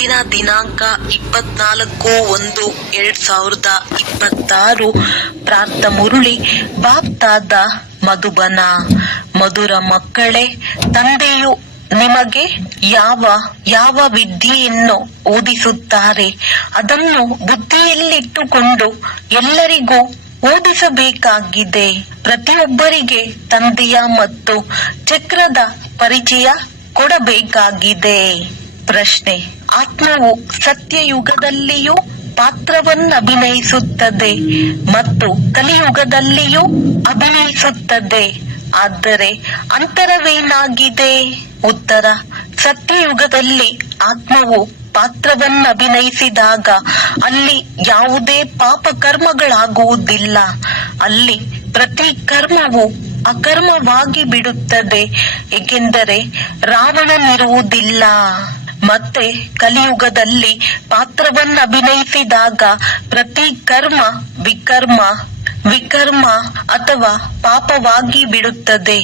ಇವತ್ತಿನ ದಿನಾಂಕ 24/1/2026. ಪ್ರಾರ್ಥ ಮುರುಳಿ ಬಾಪ್ತಾದ ಮಧುಬನ. ಮಧುರ ಮಕ್ಕಳೇ, ತಂದೆಯು ನಿಮಗೆ ಯಾವ ವಿದ್ಯೆಯನ್ನು ಓದಿಸುತ್ತಾರೆ ಅದನ್ನು ಬುದ್ಧಿಯಲ್ಲಿಟ್ಟುಕೊಂಡು ಎಲ್ಲರಿಗೂ ಓದಿಸಬೇಕಾಗಿದೆ. ಪ್ರತಿಯೊಬ್ಬರಿಗೆ ತಂದೆಯ ಮತ್ತು ಚಕ್ರದ ಪರಿಚಯ ಕೊಡಬೇಕಾಗಿದೆ. ಪ್ರಶ್ನೆ: ಆತ್ಮವು ಸತ್ಯಯುಗದಲ್ಲಿಯೂ ಪಾತ್ರವನ್ನಭಿನಯಿಸುತ್ತದೆ ಮತ್ತು ಕಲಿಯುಗದಲ್ಲಿಯೂ ಅಭಿನಯಿಸುತ್ತದೆ. ಆದರೆ ಅಂತರವೇನಾಗಿದೆ? ಉತ್ತರ: ಸತ್ಯಯುಗದಲ್ಲಿ ಆತ್ಮವು ಪಾತ್ರವನ್ನಭಿನಯಿಸಿದಾಗ ಅಲ್ಲಿ ಯಾವುದೇ ಪಾಪ ಕರ್ಮಗಳಾಗುವುದಿಲ್ಲ. ಅಲ್ಲಿ ಪ್ರತಿ ಕರ್ಮವು ಅಕರ್ಮವಾಗಿ ಬಿಡುತ್ತದೆ, ಏಕೆಂದರೆ ರಾವಣನಿರುವುದಿಲ್ಲ. ಮತ್ತೆ ಕಲಿಯುಗದಲ್ಲಿ ಪಾತ್ರವನ್ನಭಿನಯಿಸಿದಾಗ ಪ್ರತಿ ಕರ್ಮ ವಿಕರ್ಮ ಅಥವಾ ಪಾಪವಾಗಿ ಬಿಡುತ್ತದೆ,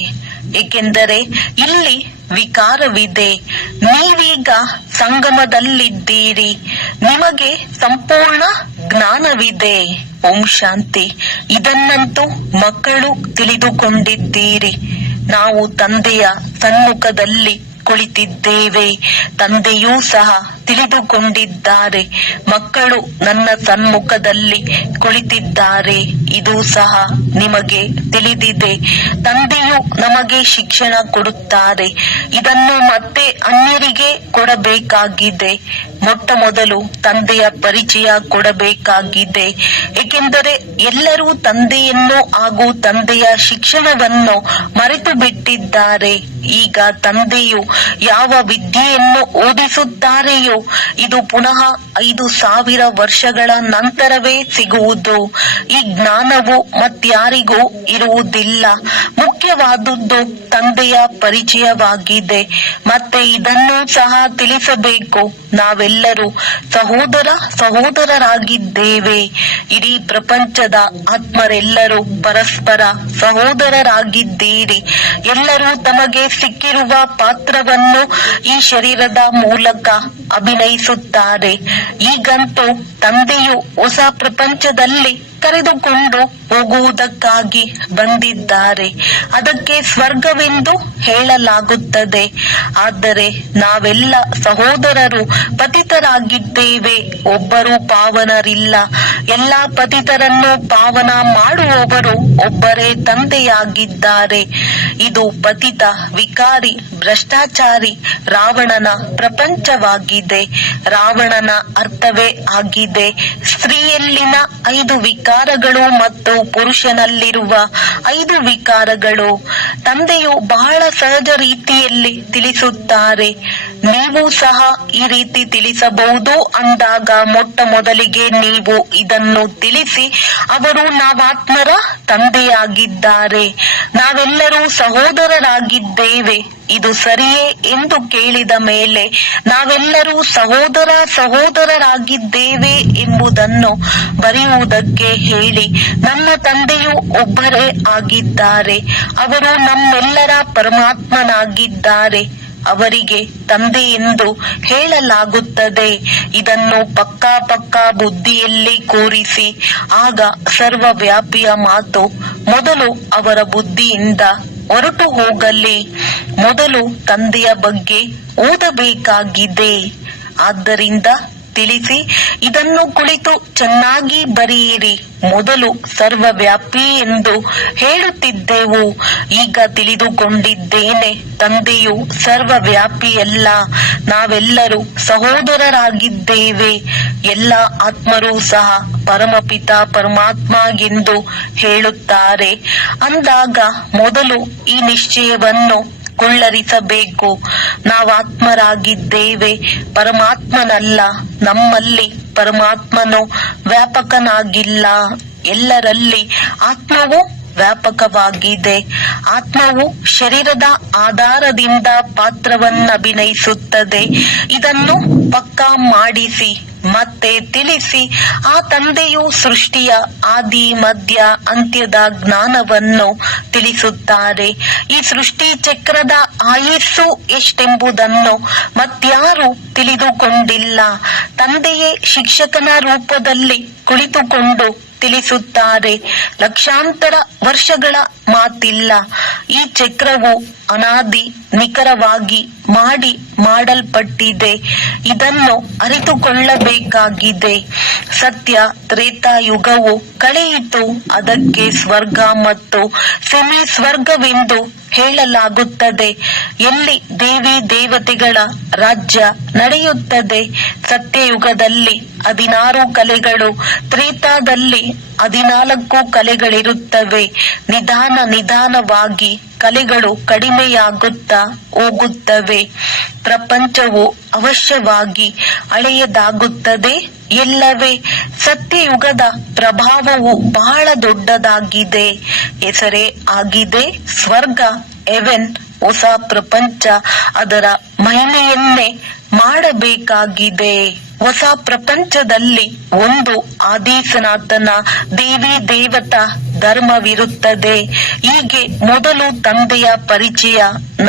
ಏಕೆಂದರೆ ಇಲ್ಲಿ ವಿಕಾರವಿದೆ. ನೀವೀಗ ಸಂಗಮದಲ್ಲಿದ್ದೀರಿ, ನಿಮಗೆ ಸಂಪೂರ್ಣ ಜ್ಞಾನವಿದೆ. ಓಂ ಶಾಂತಿ. ಇದನ್ನಂತೂ ಮಕ್ಕಳು ತಿಳಿದುಕೊಂಡಿದ್ದೀರಿ. ನಾವು ತಂದೆಯ ಸಮ್ಮುಖದಲ್ಲಿ ಕುಳಿತಿದ್ದೇವೆ. ತಂದೆಯೂ ಸಹ ತಿಳಿದುಕೊಂಡಿದ್ದಾರೆ. ಮಕ್ಕಳು ನನ್ನ ಸಮ್ಮುಖದಲ್ಲಿ ಕುಳಿತಿದ್ದಾರೆ. ಇದು ಸಹ ನಿಮಗೆ ತಿಳಿದಿದೆ. ತಂದೆಯು ನಮಗೆ ಶಿಕ್ಷಣ ಕೊಡುತ್ತಾರೆ. ಇದನ್ನು ಮತ್ತೆ ಅನ್ಯರಿಗೆ ಕೊಡಬೇಕಾಗಿದೆ. ಮೊಟ್ಟ ಮೊದಲು ತಂದೆಯ ಪರಿಚಯ ಕೊಡಬೇಕಾಗಿದೆ, ಏಕೆಂದರೆ ಎಲ್ಲರೂ ತಂದೆಯನ್ನು ಹಾಗೂ ತಂದೆಯ ಶಿಕ್ಷಣವನ್ನು ಮರೆತು ಬಿಟ್ಟಿದ್ದಾರೆ. ಈಗ ತಂದೆಯು ಯಾವ ವಿದ್ಯೆಯನ್ನು ಓದಿಸುತ್ತಾರೆಯೋ ಇದು ಪುನಃ 5000 ವರ್ಷಗಳ ನಂತರವೇ ಸಿಗುವುದು. ಈ ಜ್ಞಾನವು ಮತ್ಯಾರಿಗೂ ಇರುವುದಿಲ್ಲ. ಮುಖ್ಯವಾದುದು ತಂದೆಯ ಪರಿಚಯವಾಗಿದೆ. ಮತ್ತೆ ಇದನ್ನು ಸಹ ತಿಳಿಸಬೇಕು, ನಾವೆಲ್ಲರೂ ಸಹೋದರರಾಗಿದ್ದೇವೆ. ಇಡೀ ಪ್ರಪಂಚದ ಆತ್ಮರೆಲ್ಲರೂ ಪರಸ್ಪರ ಸಹೋದರರಾಗಿದ್ದೀರಿ. ಎಲ್ಲರೂ ತಮಗೆ ಸಿಕ್ಕಿರುವ ಪಾತ್ರವನ್ನು ಈ ಶರೀರದ ಮೂಲಕ ಅಭಿನಯಿಸುತ್ತಾರೆ. ಈಗಂತೂ ತಂದೆಯು ಹೊಸ ಪ್ರಪಂಚದಲ್ಲಿ ಕರೆದುಕೊಂಡು ಹೋಗುವುದಕ್ಕಾಗಿ ಬಂದಿದ್ದಾರೆ. ಅದಕ್ಕೆ ಸ್ವರ್ಗವೆಂದು ಹೇಳಲಾಗುತ್ತದೆ. ಆದರೆ ನಾವೆಲ್ಲ ಸಹೋದರರು ಪತಿತರಾಗಿದ್ದೇವೆ. ಒಬ್ಬರು ಪಾವನರಿಲ್ಲ. ಎಲ್ಲಾ ಪತಿತರನ್ನು ಪಾವನ ಮಾಡುವವರು ಒಬ್ಬರೇ ತಂದೆಯಾಗಿದ್ದಾರೆ. ಇದು ಪತಿತ, ವಿಕಾರಿ, ಭ್ರಷ್ಟಾಚಾರಿ ರಾವಣನ ಪ್ರಪಂಚವಾಗಿದೆ. ರಾವಣನ ಅರ್ಥವೇ ಆಗಿದೆ ಸ್ತ್ರೀಯಲ್ಲಿನ 5 ವಿಕಾರಗಳು ಮತ್ತು ಪುರುಷನಲ್ಲಿರುವ 5 ವಿಕಾರಗಳು. ತಂದೆಯು ಬಹಳ ಸಹಜ ರೀತಿಯಲ್ಲಿ ತಿಳಿಸುತ್ತಾರೆ. ನೀವು ಸಹ ಈ ರೀತಿ ತಿಳಿಸಬಹುದು ಅಂದಾಗ ಮೊಟ್ಟ ಮೊದಲಿಗೆ ನೀವು ಇದನ್ನು ತಿಳಿಸಿ, ಅವರು ನಾವಾತ್ಮರ ತಂದೆಯಾಗಿದ್ದಾರೆ, ನಾವೆಲ್ಲರೂ ಸಹೋದರರಾಗಿದ್ದೇವೆ, ಇದು ಸರಿಯೇ ಎಂದು ಕೇಳಿದ ಮೇಲೆ ನಾವೆಲ್ಲರೂ ಸಹೋದರರಾಗಿದ್ದೇವೆ ಎಂಬುದನ್ನು ಬರೆಯುವುದಕ್ಕೆ ಹೇಳಿ. ನನ್ನ ತಂದೆಯು ಒಬ್ಬರೇ ಆಗಿದ್ದಾರೆ. ಅವರು ನಮ್ಮೆಲ್ಲರ ಪರಮಾತ್ಮನಾಗಿದ್ದಾರೆ. ಅವರಿಗೆ ತಂದೆ ಎಂದು ಹೇಳಲಾಗುತ್ತದೆ. ಇದನ್ನು ಪಕ್ಕಾ ಬುದ್ಧಿಯಲ್ಲಿ ಕೂರಿಸಿ. ಆಗ ಸರ್ವವ್ಯಾಪಿಯ ಮಾತು ಮೊದಲು ಅವರ ಬುದ್ಧಿಯಿಂದ ಹೊರಟು ಹೋಗಲಿ. ಮೊದಲು ತಂದೆಯ ಬಗ್ಗೆ ಓದಬೇಕಾಗಿದೆ. ಆದ್ದರಿಂದ ತಿಳಿಸಿ, ಇದನ್ನು ಕುಳಿತು ಚೆನ್ನಾಗಿ ಬರೆಯಿರಿ. ಮೊದಲು ಸರ್ವವ್ಯಾಪಿ ಎಂದು ಹೇಳುತ್ತಿದ್ದೆವು, ಈಗ ತಿಳಿದುಕೊಂಡಿದ್ದೇನೆ ತಂದೆಯು ಸರ್ವವ್ಯಾಪಿಯಲ್ಲ, ನಾವೆಲ್ಲರೂ ಸಹೋದರರಾಗಿದ್ದೇವೆ. ಎಲ್ಲ ಆತ್ಮರೂ ಸಹ ಪರಮಪಿತ ಪರಮಾತ್ಮ ಎಂದು ಹೇಳುತ್ತಾರೆ. ಅಂದಾಗ ಮೊದಲು ಈ ನಿಶ್ಚಯವನ್ನು ಕುಳ್ಳರಿಸಬೇಕು. ನಾವಾತ್ಮರಾಗಿದ್ದೇವೆ, ಪರಮಾತ್ಮನಲ್ಲ. ನಮ್ಮಲ್ಲಿ ಪರಮಾತ್ಮನು ವ್ಯಾಪಕನಾಗಿಲ್ಲ. ಎಲ್ಲರಲ್ಲಿ ಆತ್ಮವು ವ್ಯಾಪಕವಾಗಿದೆ. ಆತ್ಮವು ಶರೀರದ ಆಧಾರದಿಂದ ಪಾತ್ರವನ್ನಭಿನಯಿಸುತ್ತದೆ. ಇದನ್ನು ಪಕ್ಕಾ ಮಾಡಿಸಿ. ಮತ್ತೆ ತಿಳಿಸಿ ಆ ತಂದೆಯು ಸೃಷ್ಟಿಯ ಆದಿ ಮಧ್ಯ ಅಂತ್ಯದ ಜ್ಞಾನವನ್ನು ತಿಳಿಸುತ್ತಾರೆ. ಈ ಸೃಷ್ಟಿ ಚಕ್ರದ ಆಯುಸ್ಸು ಎಷ್ಟೆಂಬುದನ್ನು ಮತ್ಯಾರು ತಿಳಿದುಕೊಂಡಿಲ್ಲ. ತಂದೆಯೇ ಶಿಕ್ಷಕನ ರೂಪದಲ್ಲಿ ಕುಳಿತುಕೊಂಡು ತಿಳಿಸುತ್ತಾರೆ. ಲಕ್ಷಾಂತರ ವರ್ಷಗಳ ಮಾತಿಲ್ಲ. ಈ ಚಕ್ರವು ಅನಾದಿ ನಿಖರವಾಗಿ ಮಾಡಲ್ಪಟ್ಟಿದೆ. ಇದನ್ನು ಅರಿತುಕೊಳ್ಳಬೇಕಾಗಿದೆ. ಸತ್ಯ ತ್ರೇತಾಯುಗವು ಕಳೆಯಿತು. ಅದಕ್ಕೆ ಸ್ವರ್ಗ ಮತ್ತು ಸೆಮಿ ಸ್ವರ್ಗವೆಂದು ಹೇಳಲಾಗುತ್ತದೆ. ಎಲ್ಲಿ ದೇವಿ ದೇವತೆಗಳ ರಾಜ್ಯ ನಡೆಯುತ್ತದೆ. ಸತ್ಯಯುಗದಲ್ಲಿ 16 ಕಲೆಗಳು, ತ್ರೇತಾದಲ್ಲಿ 14 ಕಲೆಗಳಿರುತ್ತವೆ. ನಿಧಾನವಾಗಿ ಕಲೆಗಳು ಕಡಿಮೆಯಾಗುತ್ತಾ ಹೋಗುತ್ತವೆ. ಪ್ರಪಂಚವು ಅವಶ್ಯವಾಗಿ ಹಳೆಯದಾಗುತ್ತದೆ ಎಲ್ಲವೇ. ಸತ್ಯಯುಗದ ಪ್ರಭಾವವು ಬಹಳ ದೊಡ್ಡದಾಗಿದೆ. ಹೆಸರೇ ಆಗಿದೆ ಸ್ವರ್ಗ, ಹೆವೆನ್, ಹೊಸ ಪ್ರಪಂಚ. ಅದರ ಮಹಿಮೆಯನ್ನೇ ಮಾಡಬೇಕಾಗಿದೆ. ಹೊಸ ಪ್ರಪಂಚದಲ್ಲಿ ಒಂದು ಆದಿ ಸನಾತನ ದೇವಿ ದೇವತಾ ಧರ್ಮವಿರುತ್ತದೆ. ಹೀಗೆ ಮೊದಲು ತಂದೆಯ ಪರಿಚಯ,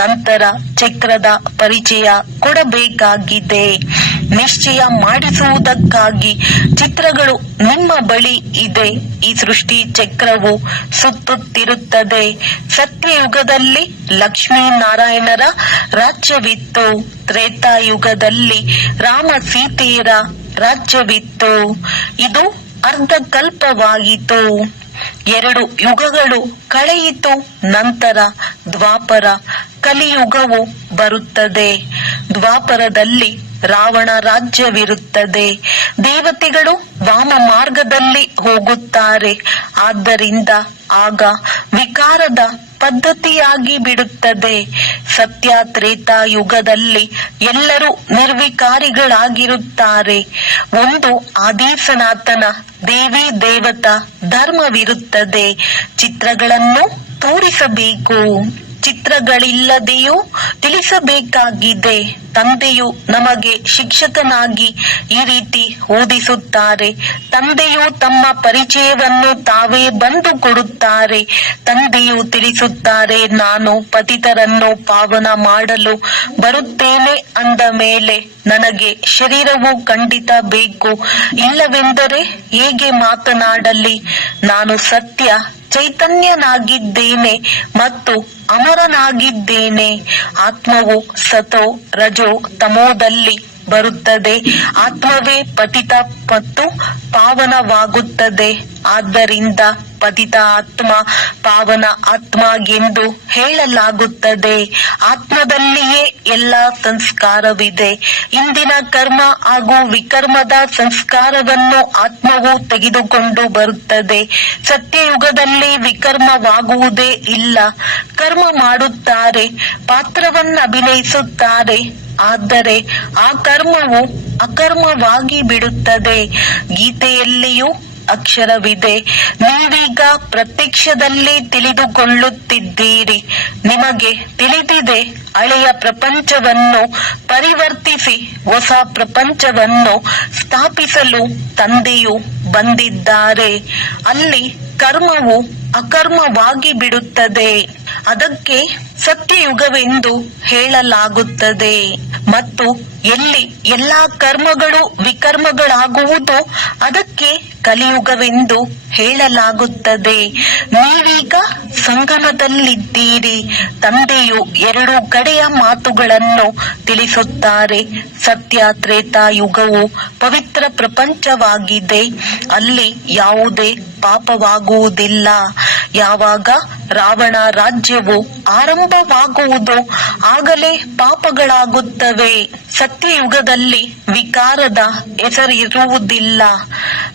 ನಂತರ ಚಕ್ರದ ಪರಿಚಯ ಕೊಡಬೇಕಾಗಿದೆ. ನಿಶ್ಚಯ ಮಾಡಿಸುವುದಕ್ಕಾಗಿ ಚಿತ್ರಗಳು ನಿಮ್ಮ ಬಳಿ ಇದೆ. ಈ ಸೃಷ್ಟಿ ಚಕ್ರವು ಸುತ್ತುತ್ತಿರುತ್ತದೆ. ಸತ್ಯಯುಗದಲ್ಲಿ ಲಕ್ಷ್ಮೀನಾರಾಯಣರ ರಾಜ್ಯವಿತ್ತು. ತ್ರೇತಾಯುಗದಲ್ಲಿ ರಾಮ ಸೀತೆಯರ ರಾಜ್ಯವಿತ್ತು. ಇದು ಅರ್ಧಕಲ್ಪವಾಯಿತು. 2 ಯುಗಗಳು ಕಳೆಯಿತು. ನಂತರ ದ್ವಾಪರ ಕಲಿಯುಗವು ಬರುತ್ತದೆ. ದ್ವಾಪರದಲ್ಲಿ ರಾವಣ ರಾಜ್ಯವಿರುತ್ತದೆ. ದೇವತೆಗಳು ವಾಮ ಮಾರ್ಗದಲ್ಲಿ ಹೋಗುತ್ತಾರೆ. ಆದ್ದರಿಂದ ಆಗ ವಿಕಾರದ ಪದ್ಧತಿಯಾಗಿ ಬಿಡುತ್ತದೆ. ಸತ್ಯ ತ್ರೇತಾ ಯುಗದಲ್ಲಿ ಎಲ್ಲರೂ ನಿರ್ವಿಕಾರಿಗಳಾಗಿರುತ್ತಾರೆ. ಒಂದು ಆದಿ ಸನಾತನ ದೇವಿ ದೇವತಾ ಧರ್ಮವಿರುತ್ತದೆ. ಚಿತ್ರಗಳನ್ನು ತೋರಿಸಬೇಕು. ಚಿತ್ರಗಳಿಲ್ಲದೆಯೂ ತಿಳಿಸಬೇಕಾಗಿದೆ. ತಂದೆಯು ನಮಗೆ ಶಿಕ್ಷಕನಾಗಿ ಈ ರೀತಿ ಓದಿಸುತ್ತಾರೆ. ತಂದೆಯು ತಮ್ಮ ಪರಿಚಯವನ್ನು ತಾವೇ ಬಂದು ಕೊಡುತ್ತಾರೆ. ತಂದೆಯು ತಿಳಿಸುತ್ತಾರೆ, ನಾನು ಪತಿತರನ್ನು ಪಾವನ ಮಾಡಲು ಬರುತ್ತೇನೆ ಅಂದ ಮೇಲೆ ನನಗೆ ಶರೀರವು ಖಂಡಿತ ಬೇಕು. ಇಲ್ಲವೆಂದರೆ ಹೇಗೆ ಮಾತನಾಡಲಿ? ನಾನು ಸತ್ಯ ಚೈತನ್ಯನಾಗಿದ್ದೇನೆ ಮತ್ತು ಅಮರನಾಗಿದ್ದೇನೆ. ಆತ್ಮವು ಸತೋ ರಜೋ ತಮೋದಲ್ಲಿ ಬರುತ್ತದೆ. ಆತ್ಮವೇ ಪತಿತ ಮತ್ತು ಪಾವನವಾಗುತ್ತದೆ. ಆದ್ದರಿಂದ ಪತಿತ ಆತ್ಮ, ಪಾವನ ಆತ್ಮ ಎಂದು ಹೇಳಲಾಗುತ್ತದೆ. ಆತ್ಮದಲ್ಲಿಯೇ ಎಲ್ಲ ಸಂಸ್ಕಾರವಿದೆ. ಇಂದಿನ ಕರ್ಮ ಹಾಗೂ ವಿಕರ್ಮದ ಸಂಸ್ಕಾರವನ್ನು ಆತ್ಮವು ತೆಗೆದುಕೊಂಡು ಬರುತ್ತದೆ. ಸತ್ಯಯುಗದಲ್ಲಿ ವಿಕರ್ಮವಾಗುವುದೇ ಇಲ್ಲ. ಕರ್ಮ ಮಾಡುತ್ತಾರೆ, ಪಾತ್ರವನ್ನು ಅಭಿನಯಿಸುತ್ತಾರೆ. ಆದರೆ ಆ ಕರ್ಮವು ಅಕರ್ಮವಾಗಿ ಬಿಡುತ್ತದೆ. ಗೀತೆಯಲ್ಲಿಯೂ ಅಕ್ಷರವಿದೆ. ನೀವೀಗ ಪ್ರತ್ಯಕ್ಷದಲ್ಲಿ ತಿಳಿದುಕೊಳ್ಳುತ್ತಿದ್ದೀರಿ. ನಿಮಗೆ ತಿಳಿದಿದೆ. ಹಳೆಯ ಪ್ರಪಂಚವನ್ನು ಪರಿವರ್ತಿಸಿ ಹೊಸ ಪ್ರಪಂಚವನ್ನು ಸ್ಥಾಪಿಸಲು ತಂದೆಯು ಬಂದಿದ್ದಾರೆ. ಅಲ್ಲಿ ಕರ್ಮವು ಅಕರ್ಮವಾಗಿ ಬಿಡುತ್ತದೆ. ಅದಕ್ಕೆ ಸತ್ಯಯುಗವೆಂದು ಹೇಳಲಾಗುತ್ತದೆ. ಮತ್ತು ಎಲ್ಲಿ ಎಲ್ಲಾ ಕರ್ಮಗಳು ವಿಕರ್ಮಗಳಾಗುವುದೋ ಅದಕ್ಕೆ ಕಲಿಯುಗವೆಂದು ಹೇಳಲಾಗುತ್ತದೆ. ನೀವೀಗ ಸಂಗಮದಲ್ಲಿದ್ದೀರಿ. ತಂದೆಯು 2 ಕಡೆಯ ಮಾತುಗಳನ್ನು ತಿಳಿಸುತ್ತಾರೆ. ಸತ್ಯ ತ್ರೇತಾ ಯುಗವು ಪವಿತ್ರ ಪ್ರಪಂಚವಾಗಿದೆ. ಅಲ್ಲಿ ಯಾವುದೇ ಪಾಪವಾಗುವುದಿಲ್ಲ. ಯಾವಾಗ ರಾವಣ ರಾಜ್ಯವು ಆರಂಭವಾಗುವುದೋ ಆಗಲೇ ಪಾಪಗಳಾಗುತ್ತವೆ. ಸತ್ಯಯುಗದಲ್ಲಿ ವಿಕಾರದ ಹೆಸರಿರುವುದಿಲ್ಲ.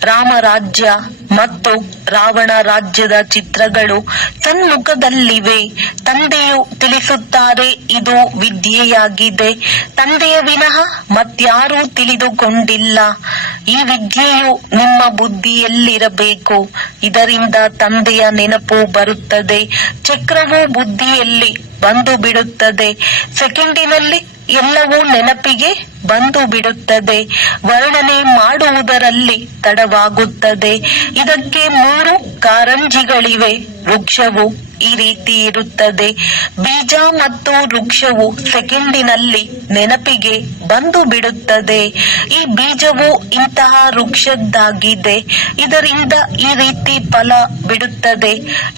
ರಾಮರಾಜ್ಯ ಮತ್ತು ರಾವಣ ರಾಜ್ಯದ ಚಿತ್ರಗಳು ಸನ್ಮುಖದಲ್ಲಿವೆ. ತಂದೆಯು ತಿಳಿಸುತ್ತಾರೆ, ಇದು ವಿದ್ಯೆಯಾಗಿದೆ. ತಂದೆಯ ವಿನಃ ಮತ್ಯಾರೂ ತಿಳಿದುಕೊಂಡಿಲ್ಲ. ಈ ವಿದ್ಯೆಯು ನಿಮ್ಮ ಬುದ್ಧಿಯಲ್ಲಿರಬೇಕು. ಇದರಿಂದ ತಂದೆಯ ನೆನಪು ಬರುತ್ತದೆ. ಚಕ್ರವು ಬುದ್ಧಿಯಲ್ಲಿ ಬಂದು ಬಿಡುತ್ತದೆ. ಸೆಕೆಂಡಿನಲ್ಲಿ ಎಲ್ಲವೂ ನೆನಪಿಗೆ ಬಂದು ಬಿಡುತ್ತದೆ. ವರ್ಣನೆ ಮಾಡುವುದರಲ್ಲಿ ತಡವಾಗುತ್ತದೆ. ಇದಕ್ಕೆ 3 ಕಾರಂಜಿಗಳಿವೆ. ವೃಕ್ಷವು ಈ ರೀತಿ ಇರುತ್ತದೆ. ಬೀಜ ಮತ್ತು ವೃಕ್ಷವು ಸೆಕೆಂಡಿನಲ್ಲಿ ನೆನಪಿಗೆ ಬಂದು ಬಿಡುತ್ತದೆ. ಈ ಬೀಜವು ಇಂತಹ ವೃಕ್ಷದ್ದಾಗಿದೆ, ಇದರಿಂದ ಈ ರೀತಿ ಫಲ ಬಿಡುತ್ತದೆ.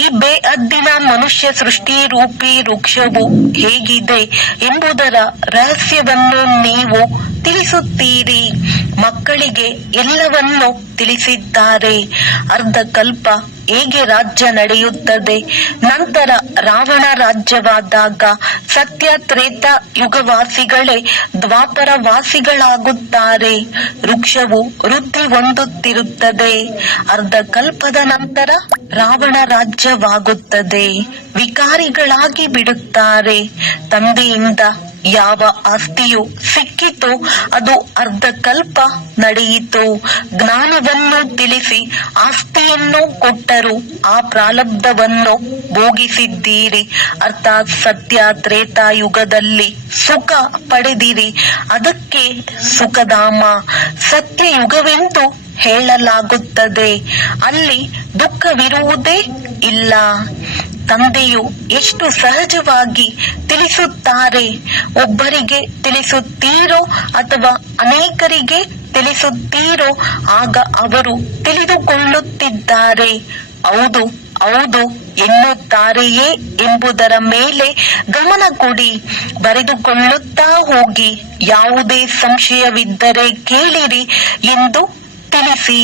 ಈ ಬೇಅದ್ದಿನ ಮನುಷ್ಯ ಸೃಷ್ಟಿ ರೂಪಿ ವೃಕ್ಷವು ಹೇಗಿದೆ ಎಂಬುದರ ರಹಸ್ಯವನ್ನು ನೀವು ತಿಳಿಸುತ್ತೀರಿ. ಮಕ್ಕಳಿಗೆ ಎಲ್ಲವನ್ನೂ ತಿಳಿಸಿದ್ದಾರೆ. ಅರ್ಧಕಲ್ಪ ಹೇಗೆ ರಾಜ್ಯ ನಡೆಯುತ್ತದೆ, ನಂತರ ರಾವಣ ರಾಜ್ಯವಾದಾಗ ಸತ್ಯ ತ್ರೇತ ಯುಗವಾಸಿಗಳೇ ದ್ವಾಪರ ವಾಸಿಗಳಾಗುತ್ತಾರೆ. ವೃಕ್ಷವು ವೃದ್ಧಿ ಹೊಂದುತ್ತಿರುತ್ತದೆ. ಅರ್ಧಕಲ್ಪದ ನಂತರ ರಾವಣ ರಾಜ್ಯವಾಗುತ್ತದೆ. ವಿಕಾರಿಗಳಾಗಿ ಬಿಡುತ್ತಾರೆ. ತಂದೆಯಿಂದ ಯಾವ ಆಸ್ತಿಯು ಸಿಕ್ಕಿತು ಅದು ಅರ್ಧಕಲ್ಪ ನಡೆಯಿತು. ಜ್ಞಾನವನ್ನು ತಿಳಿಸಿ ಆಸ್ತಿಯನ್ನು ಕೊಟ್ಟರು. ಆ ಪ್ರಾರಬ್ಧವನ್ನು ಭೋಗಿಸಿದ್ದೀರಿ. ಅರ್ಥಾತ್ ಸತ್ಯ ತ್ರೇತಾಯುಗದಲ್ಲಿ ಸುಖ ಪಡೆದಿರಿ. ಅದಕ್ಕೆ ಸುಖಧಾಮ ಸತ್ಯಯುಗವೆಂದು ಹೇಳಲಾಗುತ್ತದೆ. ಅಲ್ಲಿ ದುಃಖವಿರುವುದೇ ಇಲ್ಲ. ತಂದೆಯು ಎಷ್ಟು ಸಹಜವಾಗಿ ತಿಳಿಸುತ್ತಾರೆ. ಒಬ್ಬರಿಗೆ ತಿಳಿಸುತ್ತೀರೋ ಅಥವಾ ಅನೇಕರಿಗೆ ತಿಳಿಸುತ್ತೀರೋ ಆಗ ಅವರು ತಿಳಿದುಕೊಳ್ಳುತ್ತಿದ್ದಾರೆ. ಹೌದು ಹೌದು ಎನ್ನುತ್ತಾರೆಯೇ ಎಂಬುದರ ಮೇಲೆ ಗಮನ ಕೊಡಿ. ಬರೆದುಕೊಳ್ಳುತ್ತಾ ಹೋಗಿ. ಯಾವುದೇ ಸಂಶಯವಿದ್ದರೆ ಕೇಳಿರಿ ಎಂದು ತಿಳಿಸಿ.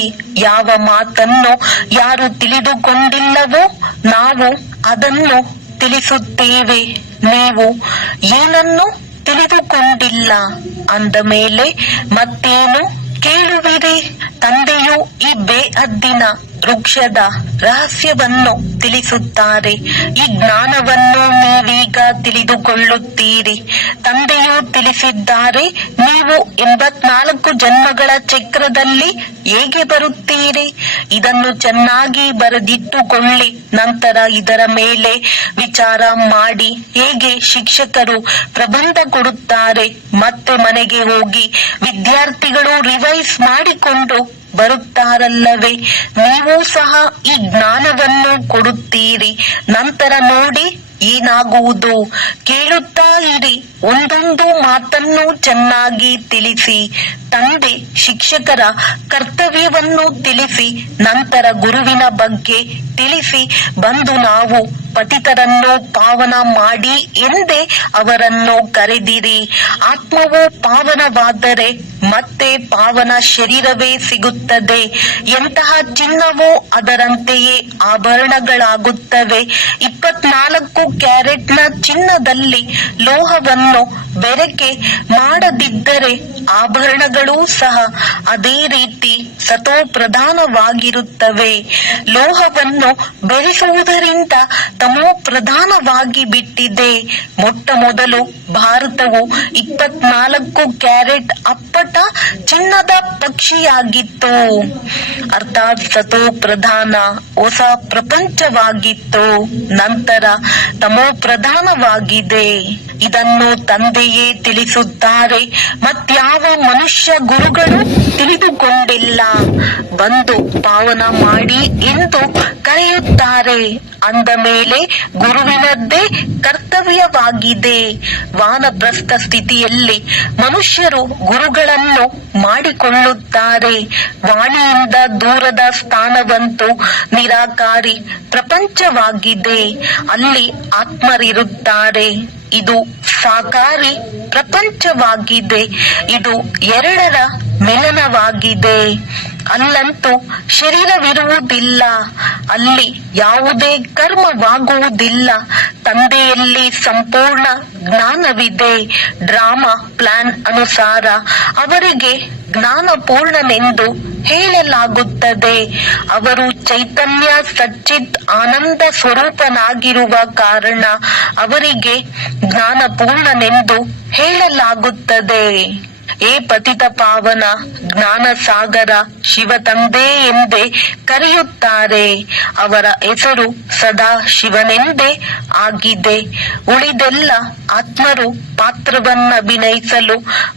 ಯಾವ ಮಾತನ್ನು ಯಾರು ತಿಳಿದುಕೊಂಡಿಲ್ಲವೋ ನಾವು ಅದನ್ನು ತಿಳಿಸುತ್ತೇವೆ. ನೀವು ಏನನ್ನು ತಿಳಿದುಕೊಂಡಿಲ್ಲ ಅಂದ ಮೇಲೆ ಮತ್ತೇನು ಕೇಳುವಿರಿ? ತಂದೆಯು ಈ ಬೇಅದ್ದಿನ ವೃಕ್ಷದ ರಹಸ್ಯವನ್ನು ತಿಳಿಸುತ್ತಾರೆ. ಈ ಜ್ಞಾನವನ್ನು ನೀವೀಗ ತಿಳಿದುಕೊಳ್ಳುತ್ತೀರಿ. ತಂದೆಯು ತಿಳಿಸಿದ್ದಾರೆ. ನೀವು 84 ಜನ್ಮಗಳ ಚಕ್ರದಲ್ಲಿ ಹೇಗೆ ಬರುತ್ತೀರಿ? ಇದನ್ನು ಚೆನ್ನಾಗಿ ಬರೆದಿಟ್ಟುಕೊಳ್ಳಿ. ನಂತರ ಇದರ ಮೇಲೆ ವಿಚಾರ ಮಾಡಿ. ಹೇಗೆ ಶಿಕ್ಷಕರು ಪ್ರಬಂಧ ಕೊಡುತ್ತಾರೆ, ಮತ್ತೆ ಮನೆಗೆ ಹೋಗಿ ವಿದ್ಯಾರ್ಥಿಗಳು ರಿವೈಸ್ ಮಾಡಿಕೊಂಡು ಬರುತ್ತಾರಲ್ಲವೇ, ನೀವು ಸಹ ಈ ಜ್ಞಾನವನ್ನು ಕೊಡುತ್ತೀರಿ. ನಂತರ ನೋಡಿ ಏನಾಗುವುದು. ಕೇಳುತ್ತಾ ಇರಿ. ಒಂದೊಂದು ಮಾತನ್ನು ಚೆನ್ನಾಗಿ ತಿಳಿಸಿ. ತಂದೆ ಶಿಕ್ಷಕರ ಕರ್ತವ್ಯವನ್ನು ತಿಳಿಸಿ. ನಂತರ ಗುರುವಿನ ಬಗ್ಗೆ ತಿಳಿಸಿ. ಬಂದು ನಾವು ಪತಿತರನ್ನು ಪಾವನ ಮಾಡಿ ಎಂದೇ ಅವರನ್ನು ಕರೆದಿರಿ. ಆತ್ಮವು ಪಾವನವಾದರೆ ಮತ್ತೆ ಪಾವನ ಶರೀರವೇ ಸಿಗುತ್ತದೆ. ಎಂತಹ ಚಿನ್ನವೋ ಅದರಂತೆಯೇ ಆಭರಣಗಳಾಗುತ್ತವೆ. 24 ಕ್ಯಾರೆಟ್ನ ಚಿನ್ನದಲ್ಲಿ ಲೋಹವನ್ನು ಬೆರಕೆ ಮಾಡದಿದ್ದರೆ ಆಭರಣಗಳೂ ಸಹ ಅದೇ ರೀತಿ ಸತೋ ಪ್ರಧಾನವಾಗಿರುತ್ತವೆ. ಲೋಹವನ್ನು ಬೆರೆಸುವುದರಿಂದ ತಮೋ ಪ್ರಧಾನವಾಗಿ ಬಿಟ್ಟಿದೆ. ಮೊಟ್ಟ ಮೊದಲು ಭಾರತವು 24 ಕ್ಯಾರೆಟ್ ಅಪ್ಪಟ ಚಿನ್ನದ ಪಕ್ಷಿಯಾಗಿತ್ತು. ಅರ್ಥಾತ್ ಸತೋ ಪ್ರಧಾನ ಹೊಸ ಪ್ರಪಂಚವಾಗಿತ್ತು. ನಂತರ ತಮೋ ಪ್ರಧಾನವಾಗಿದೆ. ಇದನ್ನು ತಂದೆಯೇ ತಿಳಿಸುತ್ತಾರೆ. ಮತ್ಯಾವ ಮನುಷ್ಯ ಗುರುಗಳು ತಿಳಿದುಕೊಂಡಿಲ್ಲ. ಬಂದು ಪಾವನ ಮಾಡಿ ಎಂದು ಕರೆಯುತ್ತಾರೆ. ಅಂದ ಮೇಲೆ ಗುರುವಿನದ್ದೇ ಕರ್ತವ್ಯವಾಗಿದೆ. ವಾನಪ್ರಸ್ಥ ಸ್ಥಿತಿಯಲ್ಲಿ ಮನುಷ್ಯರು ಗುರುಗಳನ್ನು ಮಾಡಿಕೊಳ್ಳುತ್ತಾರೆ. ವಾಣಿಯಿಂದ ದೂರದ ಸ್ಥಾನವಂತೂ ನಿರಾಕಾರಿ ಪ್ರಪಂಚವಾಗಿದೆ. ಅಲ್ಲಿ ಆತ್ಮರಿರುತ್ತಾರೆ. ಇದು ಸಾಕಾರಿ ಪ್ರಪಂಚವಾಗಿದೆ. ಇದು ಎರಡರ ಮಿಲನವಾಗಿದೆ. ಅಲ್ಲಂತೂ ಶರೀರವಿರುವುದಿಲ್ಲ. ಅಲ್ಲಿ ಯಾವುದೇ ಕರ್ಮವಾಗುವುದಿಲ್ಲ. ತಂದೆಯಲ್ಲಿ ಸಂಪೂರ್ಣ ಜ್ಞಾನವಿದೆ. ಡ್ರಾಮಾ ಪ್ಲಾನ್ ಅನುಸಾರ ಅವರಿಗೆ ಜ್ಞಾನಪೂರ್ಣನೆಂದು ಹೇಳಲಾಗುತ್ತದೆ. ಅವರು ಚೈತನ್ಯ ಸಚ್ಚಿತ್ ಆನಂದ ಸ್ವರೂಪನಾಗಿರುವ ಕಾರಣ ಅವರಿಗೆ ಜ್ಞಾನಪೂರ್ಣನೆಂದು ಹೇಳಲಾಗುತ್ತದೆ. ಏ ಪತಿತ ಪಾವನ ಜ್ಞಾನ ಸಾಗರ ಶಿವ ತಂದೆ ಎಂದೇ ಕರೆಯುತ್ತಾರೆ. ಅವರ ಹೆಸರು ಸದಾ ಶಿವನೆಂದೇ ಆಗಿದೆ. ಉಳಿದೆಲ್ಲ ಆತ್ಮರು ಪಾತ್ರವನ್ನಭಿನಯಿಸಲು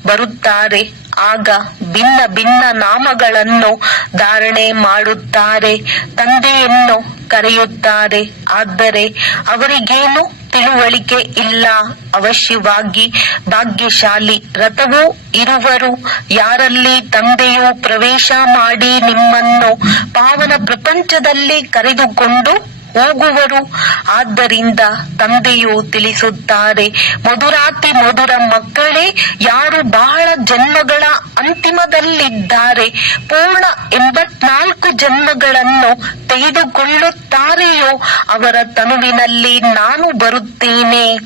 ಬರುತ್ತಾರೆ. ಆಗ ಭಿನ್ನ ಭಿನ್ನ ನಾಮಗಳನ್ನು ಧಾರಣೆ ಮಾಡುತ್ತಾರೆ. ತಂದೆಯನ್ನು ಕರೆಯುತ್ತಾರೆ. ಆದರೆ ಅವರಿಗೇನು ತಿಳುವಳಿಕೆ ಇಲ್ಲ. ಅವಶ್ಯವಾಗಿ ಭಾಗ್ಯಶಾಲಿ ರಥವೂ ಇರುವರು, ಯಾರಲ್ಲಿ ತಂದೆಯು ಪ್ರವೇಶ ಮಾಡಿ ನಿಮ್ಮನ್ನು ಪಾವನ ಪ್ರಪಂಚದಲ್ಲಿ ಕರೆದುಕೊಂಡು ಹೋಗುವರು. ಆದ್ದರಿಂದ ತಂದೆಯು ತಿಳಿಸುತ್ತಾರೆ, ಮಧುರಾತಿ ಮಧುರ ಮಕ್ಕಳೇ, ಯಾರು ಬಹಳ ಜನ್ಮಗಳ ಅಂತಿಮದಲ್ಲಿದ್ದಾರೆ, ಪೂರ್ಣ 84 ಜನ್ಮಗಳನ್ನು ತೆಗೆದುಕೊಳ್ಳುತ್ತಾರೆಯೋ ಅವರ ತನುವಿನಲ್ಲಿ ನಾನು ಬರುತ್ತೇನೆ.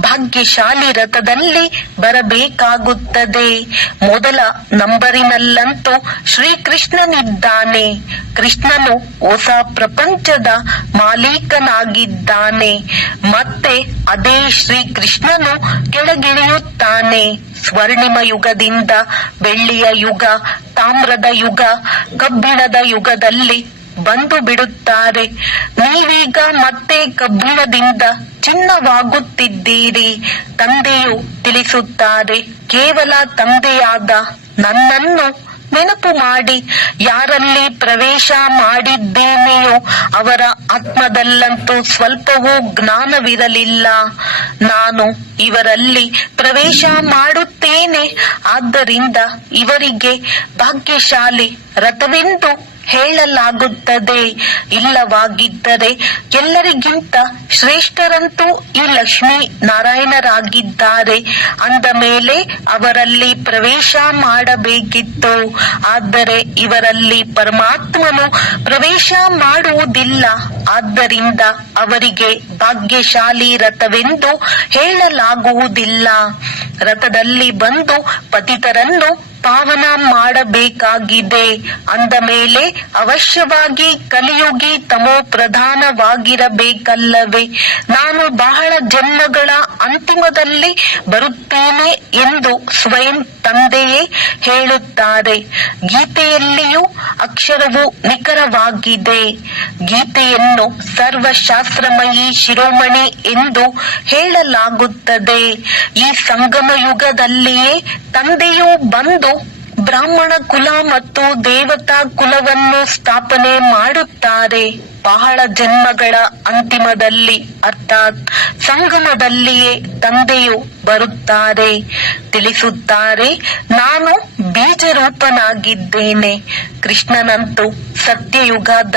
ಭಾಗ್ಯಶಾಲಿ ರಥದಲ್ಲಿ ಬರಬೇಕಾಗುತ್ತದೆ. ಮೊದಲ ನಂಬರಿನಲ್ಲಂತೂ ಶ್ರೀಕೃಷ್ಣನಿದ್ದಾನೆ. ಕೃಷ್ಣನು ಹೊಸ ಪ್ರಪಂಚದ ಮಾಲೀಕನಾಗಿದ್ದಾನೆ. ಮತ್ತೆ ಅದೇ ಶ್ರೀಕೃಷ್ಣನು ಕೆಳಗಿಳಿಯುತ್ತಾನೆ. ಸ್ವರ್ಣಿಮ ಯುಗದಿಂದ ಬೆಳ್ಳಿಯ ಯುಗ, ತಾಮ್ರದ ಯುಗ, ಕಬ್ಬಿಣದ ಯುಗದಲ್ಲಿ ಬಂದು ಬಿಡುತ್ತಾರೆ. ನೀವೀಗ ಮತ್ತೆ ಕಬ್ಬಿಣದಿಂದ ಚಿನ್ನವಾಗುತ್ತಿದ್ದೀರಿ. ತಂದೆಯು ತಿಳಿಸುತ್ತಾರೆ, ಕೇವಲ ತಂದೆಯಾದ ನನ್ನನ್ನು ನೆನಪು ಮಾಡಿ. ಯಾರಲ್ಲಿ ಪ್ರವೇಶ ಮಾಡಿದ್ದೇನೆಯೋ ಅವರ ಆತ್ಮದಲ್ಲಂತೂ ಸ್ವಲ್ಪವೂ ಜ್ಞಾನವಿರಲಿಲ್ಲ. ನಾನು ಇವರಲ್ಲಿ ಪ್ರವೇಶ ಮಾಡುತ್ತೇನೆ. ಆದ್ದರಿಂದ ಇವರಿಗೆ ಭಾಗ್ಯಶಾಲಿ ರಥವೆಂದು ಹೇಳಲಾಗುತ್ತದೆ. ಇಲ್ಲವಾಗಿದ್ದರೆ ಎಲ್ಲರಿಗಿಂತ ಶ್ರೇಷ್ಠರಂತೂ ಈ ಲಕ್ಷ್ಮೀ ನಾರಾಯಣರಾಗಿದ್ದಾರೆ ಅಂದ ಮೇಲೆ ಅವರಲ್ಲಿ ಪ್ರವೇಶ ಮಾಡಬೇಕಿತ್ತು. ಆದರೆ ಇವರಲ್ಲಿ ಪರಮಾತ್ಮನು ಪ್ರವೇಶ ಮಾಡುವುದಿಲ್ಲ. ಆದ್ದರಿಂದ ಅವರಿಗೆ ಭಾಗ್ಯಶಾಲಿ ರಥವೆಂದು ಹೇಳಲಾಗುವುದಿಲ್ಲ. ರಥದಲ್ಲಿ ಬಂದು ಪತಿತರನ್ನು ಪಾವನ ಮಾಡಬೇಕಾಗಿದೆ ಅಂದ ಮೇಲೆ ಅವಶ್ಯವಾಗಿ ಕಲಿಯುಗಿ ತಮೋ ಪ್ರಧಾನವಾಗಿರಬೇಕಲ್ಲವೇ? ನಾನು ಬಹಳ ಜನ್ಮಗಳ ಅಂತಿಮದಲ್ಲಿ ಬರುತ್ತೇನೆ ಎಂದು ಸ್ವಯಂ ತಂದೆಯೇ ಹೇಳುತ್ತಾರೆ. ಗೀತೆಯಲ್ಲಿಯೂ ಅಕ್ಷರವು ನಿಖರವಾಗಿದೆ. ಗೀತೆಯನ್ನು ಸರ್ವಶಾಸ್ತ್ರಮಯಿ ಶಿರೋಮಣಿ ಎಂದು ಹೇಳಲಾಗುತ್ತದೆ. ಈ ಸಂಗಮ ಯುಗದಲ್ಲಿಯೇ ತಂದೆಯು ಬಂದು ಬ್ರಾಹ್ಮಣ ಕುಲ ಮತ್ತು ದೇವತಾ ಕುಲವನ್ನು ಸ್ಥಾಪನೆ ಮಾಡುತ್ತಾರೆ. ಬಹಳ ಜನ್ಮಗಳ ಅಂತಿಮದಲ್ಲಿ ಅರ್ಥಾತ್ ಸಂಗಮದಲ್ಲಿಯೇ ತಂದೆಯು ಬರುತ್ತಾರೆ. ತಿಳಿಸುತ್ತಾರೆ, ನಾನು ಬೀಜರೂಪನಾಗಿದ್ದೇನೆ. ಕೃಷ್ಣನಂತೂ ಸತ್ಯಯುಗದ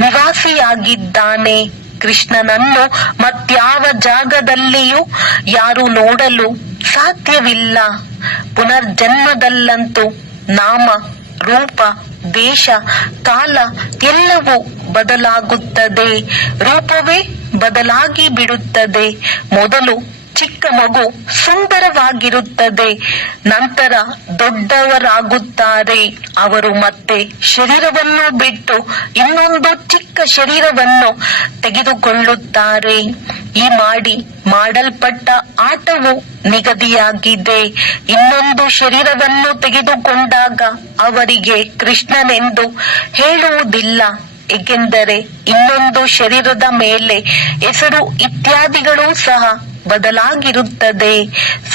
ನಿವಾಸಿಯಾಗಿದ್ದಾನೆ. ಕೃಷ್ಣನನ್ನು ಮತ್ಯಾವ ಜಾಗದಲ್ಲಿಯೂ ಯಾರು ನೋಡಲು ಸಾಧ್ಯವಿಲ್ಲ. ಪುನರ್ಜನ್ಮದಲ್ಲಂತೂ ನಾಮ, ರೂಪ, ದೇಶ, ಕಾಲ ಎಲ್ಲವೂ ಬದಲಾಗುತ್ತದೆ. ರೂಪವೇ ಬದಲಾಗಿ ಬಿಡುತ್ತದೆ. ಮೊದಲು ಚಿಕ್ಕ ಮಗು ಸುಂದರವಾಗಿರುತ್ತದೆ, ನಂತರ ದೊಡ್ಡವರಾಗುತ್ತಾರೆ. ಅವರು ಮತ್ತೆ ಶರೀರವನ್ನು ಬಿಟ್ಟು ಇನ್ನೊಂದು ಚಿಕ್ಕ ಶರೀರವನ್ನು ತೆಗೆದುಕೊಳ್ಳುತ್ತಾರೆ. ಈ ಮಾಡಲ್ಪಟ್ಟ ಆಟವು ನಿಗದಿಯಾಗಿದೆ. ಇನ್ನೊಂದು ಶರೀರವನ್ನು ತೆಗೆದುಕೊಂಡಾಗ ಅವರಿಗೆ ಕೃಷ್ಣನೆಂದು ಹೇಳುವುದಿಲ್ಲ. ಏಕೆಂದರೆ ಇನ್ನೊಂದು ಶರೀರದ ಮೇಲೆ ಹೆಸರು ಇತ್ಯಾದಿಗಳು ಸಹ ಬದಲಾಗಿರುತ್ತದೆ.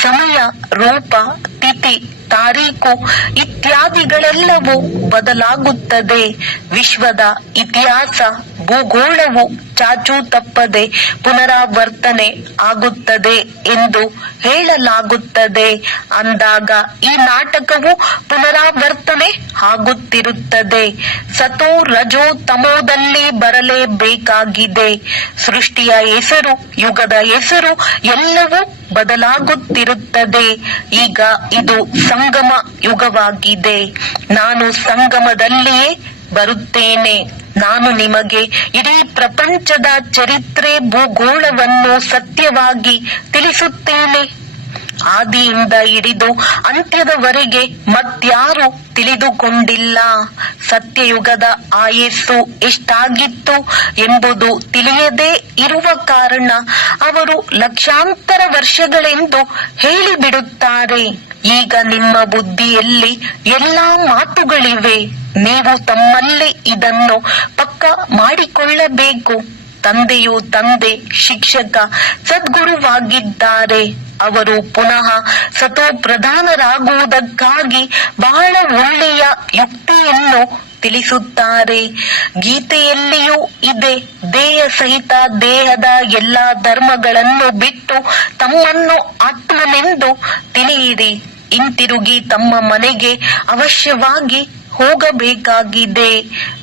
ಸಮಯ, ರೂಪ, ತಿಥಿ, ತಾರೀಕು ಇತ್ಯಾದಿಗಳೆಲ್ಲವೂ ಬದಲಾಗುತ್ತದೆ. ವಿಶ್ವದ ಇತಿಹಾಸ, ಭೂಗೋಳವು ಚಾಚೂ ತಪ್ಪದೆ ಪುನರಾವರ್ತನೆ ಆಗುತ್ತದೆ ಎಂದು ಹೇಳಲಾಗುತ್ತದೆ. ಅಂದಾಗ ಈ ನಾಟಕವು ಪುನರಾವರ್ತನೆ ಆಗುತ್ತಿರುತ್ತದೆ. ಸತೋ ರಜೋ ತಮೋದಲ್ಲಿ ಬರಲೇಬೇಕಾಗಿದೆ. ಸೃಷ್ಟಿಯ ಹೆಸರು, ಯುಗದ ಹೆಸರು ಎಲ್ಲವೂ ಬದಲಾಗುತ್ತಿರುತ್ತದೆ. ಈಗ ಇದು ಸಂಗಮ ಯುಗವಾಗಿದೆ. ನಾನು ಸಂಗಮದಲ್ಲಿಯೇ ಬರುತ್ತೇನೆ. ನಾನು ನಿಮಗೆ ಇಡೀ ಪ್ರಪಂಚದ ಚರಿತ್ರೆ, ಭೂಗೋಳವನ್ನು ಸತ್ಯವಾಗಿ ತಿಳಿಸುತ್ತೇನೆ. ಆದಿಯಿಂದ ಹಿಡಿದು ಅಂತ್ಯದವರೆಗೆ ಮತ್ಯಾರು ತಿಳಿದುಕೊಂಡಿಲ್ಲ. ಸತ್ಯಯುಗದ ಆಯಸ್ಸು ಎಷ್ಟಾಗಿತ್ತು ಎಂಬುದು ತಿಳಿಯದೇ ಇರುವ ಕಾರಣ ಅವರು ಲಕ್ಷಾಂತರ ವರ್ಷಗಳೆಂದು ಹೇಳಿಬಿಡುತ್ತಾರೆ. ಈಗ ನಿಮ್ಮ ಬುದ್ಧಿಯಲ್ಲಿ ಎಲ್ಲಾ ಮಾತುಗಳಿವೆ. ನೀವು ತಮ್ಮಲ್ಲಿ ಇದನ್ನು ಪಕ್ಕ ಮಾಡಿಕೊಳ್ಳಬೇಕು. ತಂದೆಯು ತಂದೆ, ಶಿಕ್ಷಕ, ಸದ್ಗುರುವಾಗಿದ್ದಾರೆ. ಅವರು ಪುನಃ ಸತೋ ಪ್ರಧಾನರಾಗುವುದಕ್ಕಾಗಿ ಬಹಳ ಒಳ್ಳೆಯ ಯುಕ್ತಿಯನ್ನು ತಿಳಿಸುತ್ತಾರೆ. ಗೀತೆಯಲ್ಲಿಯೂ ಇದೆ, ದೇಹ ಸಹಿತ ದೇಹದ ಎಲ್ಲಾ ಧರ್ಮಗಳನ್ನು ಬಿಟ್ಟು ತಮ್ಮನ್ನು ಆತ್ಮನೆಂದು ತಿಳಿಯಿರಿ. ಹಿಂತಿರುಗಿ ತಮ್ಮ ಮನೆಗೆ ಅವಶ್ಯವಾಗಿ ಹೋಗಬೇಕಾಗಿದೆ.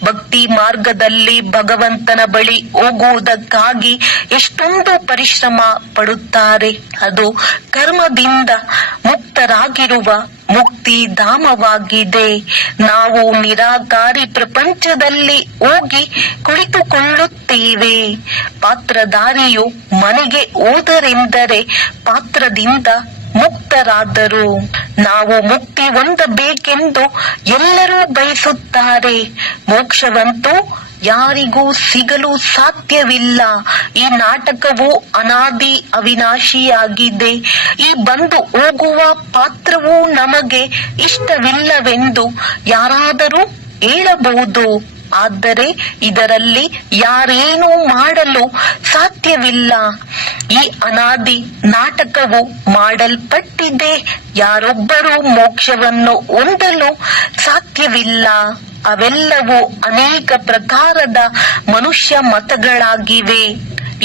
ಭಕ್ತಿ ಮಾರ್ಗದಲ್ಲಿ ಭಗವಂತನ ಬಳಿ ಹೋಗುವುದಕ್ಕಾಗಿ ಎಷ್ಟೊಂದು ಪರಿಶ್ರಮ ಪಡುತ್ತಾರೆ. ಅದು ಕರ್ಮದಿಂದ ಮುಕ್ತರಾಗಿರುವ ಮುಕ್ತಿ ಧಾಮವಾಗಿದೆ. ನಾವು ನಿರಾಕಾರಿ ಪ್ರಪಂಚದಲ್ಲಿ ಹೋಗಿ ಕುಳಿತುಕೊಳ್ಳುತ್ತೇವೆ. ಪಾತ್ರಧಾರಿಯು ಮನೆಗೆ ಹೋದರೆಂದರೆ ಪಾತ್ರದಿಂದ ಮುಕ್ತರಾದರು. ನಾವು ಮುಕ್ತಿ ಹೊಂದಬೇಕೆಂದು ಎಲ್ಲರೂ ಬಯಸುತ್ತಾರೆ. ಮೋಕ್ಷವಂತೂ ಯಾರಿಗೂ ಸಿಗಲು ಸಾಧ್ಯವಿಲ್ಲ. ಈ ನಾಟಕವು ಅನಾದಿ ಅವಿನಾಶಿಯಾಗಿದೆ. ಈ ಬಂದು ಹೋಗುವ ಪಾತ್ರವು ನಮಗೆ ಇಷ್ಟವಿಲ್ಲವೆಂದು ಯಾರಾದರೂ ಹೇಳಬಹುದು. ಆದರೆ ಇದರಲ್ಲಿ ಯಾರೇನೂ ಮಾಡಲು ಸಾಧ್ಯವಿಲ್ಲ. ಈ ಅನಾದಿ ನಾಟಕವು ಮಾಡಲ್ಪಟ್ಟಿದೆ. ಯಾರೊಬ್ಬರೂ ಮೋಕ್ಷವನ್ನು ಹೊಂದಲು ಸಾಧ್ಯವಿಲ್ಲ. ಅವೆಲ್ಲವೂ ಅನೇಕ ಪ್ರಕಾರದ ಮನುಷ್ಯ ಮತಗಳಾಗಿವೆ.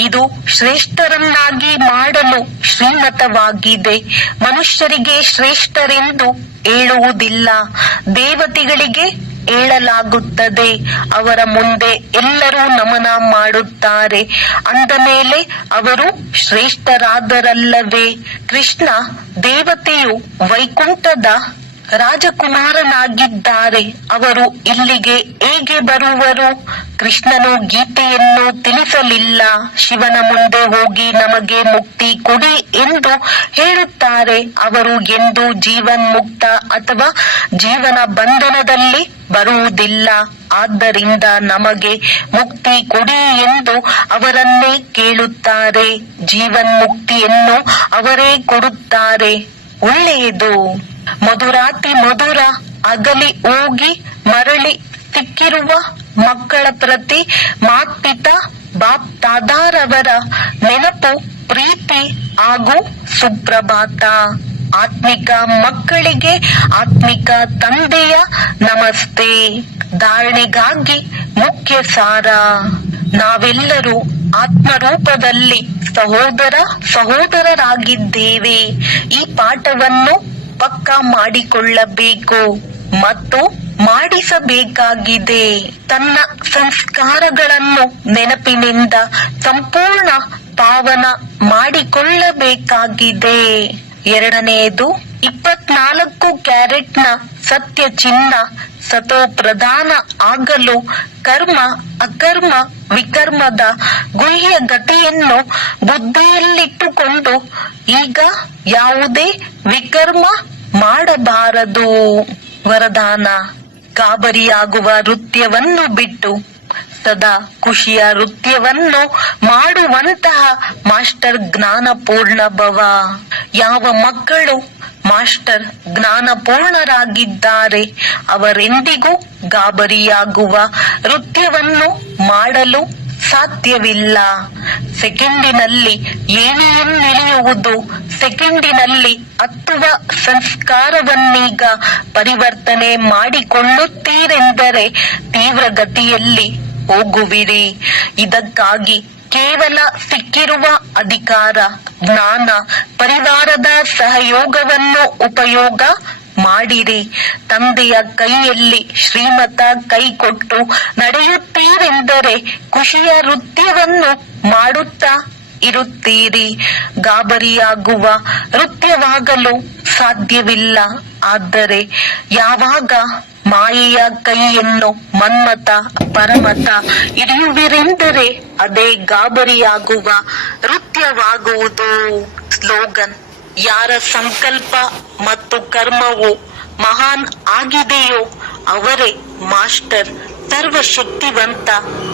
ಇದು ಶ್ರೇಷ್ಠರನ್ನಾಗಿ ಮಾಡಲು ಶ್ರೀಮತವಾಗಿದೆ. ಮನುಷ್ಯರಿಗೆ ಶ್ರೇಷ್ಠರೆಂದು ಹೇಳುವುದಿಲ್ಲ. ದೇವತೆಗಳಿಗೆ ಹೇಳಲಾಗುತ್ತದೆ. ಅವರ ಮುಂದೆ ಎಲ್ಲರೂ ನಮನ ಮಾಡುತ್ತಾರೆ. ಅಂದ ಮೇಲೆ ಅವರು ಶ್ರೇಷ್ಠರಾದರಲ್ಲವೇ? ಕೃಷ್ಣ ದೇವತೆಯು ವೈಕುಂಠದ ರಾಜಕುಮಾರನಾಗಿದ್ದಾರೆ. ಅವರು ಇಲ್ಲಿಗೆ ಹೇಗೆ ಬರುವರು? ಕೃಷ್ಣನು ಗೀತೆಯನ್ನು ತಿಳಿಸಲಿಲ್ಲ. ಶಿವನ ಮುಂದೆ ಹೋಗಿ ನಮಗೆ ಮುಕ್ತಿ ಕೊಡಿ ಎಂದು ಹೇಳುತ್ತಾರೆ. ಅವರು ಎಂದು ಜೀವನ್ಮುಕ್ತ ಅಥವಾ ಜೀವನ ಬಂಧನದಲ್ಲಿ ಬರುವುದಿಲ್ಲ. ಆದ್ದರಿಂದ ನಮಗೆ ಮುಕ್ತಿ ಕೊಡಿ ಎಂದು ಅವರನ್ನೇ ಕೇಳುತ್ತಾರೆ. ಜೀವನ್ಮುಕ್ತಿಯನ್ನು ಅವರೇ ಕೊಡುತ್ತಾರೆ. ಒಳ್ಳೆಯದು. ಮಧುರಾತಿ ಮಧುರ ಅಗಲಿ ಹೋಗಿ ಮರಳಿ ಸಿಕ್ಕಿರುವ ಮಕ್ಕಳ ಪ್ರತಿ ಮಾತ್ಪಿತಾ ಬಾಪ್ ತಾದಾರವರ ನೆನಪು, ಪ್ರೀತಿ ಹಾಗೂ ಸುಪ್ರಭಾತ. ಆತ್ಮಿಕ ಮಕ್ಕಳಿಗೆ ಆತ್ಮಿಕ ತಂದೆಯ ನಮಸ್ತೆ. ಧಾರಣೆಗಾಗಿ ಮುಖ್ಯ ಸಾರ. ನಾವೆಲ್ಲರೂ ಆತ್ಮರೂಪದಲ್ಲಿ ಸಹೋದರರಾಗಿದ್ದೇವೆ. ಈ ಪಾಠವನ್ನು ಪಕ್ಕಾ ಮಾಡಿಕೊಳ್ಳಬೇಕು ಮತ್ತು ಮಾಡಿಸಬೇಕಾಗಿದೆ. ತನ್ನ ಸಂಸ್ಕಾರಗಳನ್ನು ನೆನಪಿನಿಂದ ಸಂಪೂರ್ಣ ಪಾವನ ಮಾಡಿಕೊಳ್ಳಬೇಕಾಗಿದೆ. ಎರಡನೆಯದು, 24 ಕ್ಯಾರೆಟ್ನ ಸತ್ಯ ಚಿನ್ನ ಸತೋ ಪ್ರಧಾನ ಆಗಲು ಕರ್ಮ ಅಕರ್ಮ ವಿಕರ್ಮದ ಗುಹ್ಯ ಗತಿಯನ್ನು ಬುದ್ಧಿಯಲ್ಲಿಟ್ಟುಕೊಂಡು ಈಗ ಯಾವುದೇ ವಿಕರ್ಮ ಮಾಡಬಾರದು. ವರದಾನ: ಗಾಬರಿಯಾಗುವ ನೃತ್ಯವನ್ನು ಬಿಟ್ಟು ಸದಾ ಖುಷಿಯ ನೃತ್ಯವನ್ನು ಮಾಡುವಂತಹ ಮಾಸ್ಟರ್ ಜ್ಞಾನಪೂರ್ಣ ಭವ. ಯಾವ ಮಕ್ಕಳು ಮಾಸ್ಟರ್ ಜ್ಞಾನಪೂರ್ಣರಾಗಿದ್ದಾರೆ ಅವರೆಂದಿಗೂ ಗಾಬರಿಯಾಗುವ ನೃತ್ಯವನ್ನು ಮಾಡಲು ಸಾಧ್ಯವಿಲ್ಲ. ಸೆಕೆಂಡಿನಲ್ಲಿ ಏಣಿಯನ್ನಿಳಿಯುವುದು, ಸೆಕೆಂಡಿನಲ್ಲಿ ಹತ್ತುವ ಸಂಸ್ಕಾರವನ್ನೀಗ ಪರಿವರ್ತನೆ ಮಾಡಿಕೊಳ್ಳುತ್ತೀರೆಂದರೆ ತೀವ್ರಗತಿಯಲ್ಲಿ ಹೋಗುವಿರಿ. ಇದಕ್ಕಾಗಿ ಕೇವಲ ಸಿಕ್ಕಿರುವ ಅಧಿಕಾರ, ಜ್ಞಾನ, ಪರಿವಾರದ ಸಹಯೋಗವನ್ನು ಉಪಯೋಗ ಮಾಡಿರಿ. ತಂದೆಯ ಕೈಯಲ್ಲಿ ಶ್ರೀಮತ ಕೈ ಕೊಟ್ಟು ನಡೆಯುತ್ತೀರೆಂದರೆ ಖುಷಿಯ ನೃತ್ಯವನ್ನು ಮಾಡುತ್ತಾ ಇರುತ್ತೀರಿ. ಗಾಬರಿಯಾಗುವ ನೃತ್ಯವಾಗಲು ಸಾಧ್ಯವಿಲ್ಲ. ಆದರೆ ಯಾವಾಗ ಮಾಯೆಯ ಕೈಯನ್ನು ಮನ್ಮತ ಪರಮತ ಹಿಡಿಯುವಿರೆಂದರೆ ಅದೇ ಗಾಬರಿಯಾಗುವ ನೃತ್ಯವಾಗುವುದು. ಸ್ಲೋಗನ್: ಯಾರ ಸಂಕಲ್ಪ ಮತ್ತು ಕರ್ಮವು ಮಹಾನ್ ಆಗಿದೆಯೋ ಅವರೇ ಮಾಸ್ಟರ್ ಸರ್ವಶಕ್ತಿವಂತ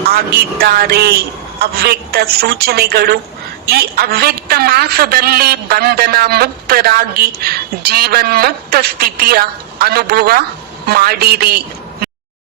ಆಗಿದ್ದಾರೆ. ಅವ್ಯಕ್ತ ಸೂಚನೆಗಳು. ಈ ಅವ್ಯಕ್ತ ಮಾಸದಲ್ಲಿ ಬಂಧನ ಮುಕ್ತರಾಗಿ ಜೀವನ್ಮುಕ್ತ ಸ್ಥಿತಿಯ ಅನುಭವ ಮಾಡಿರಿ.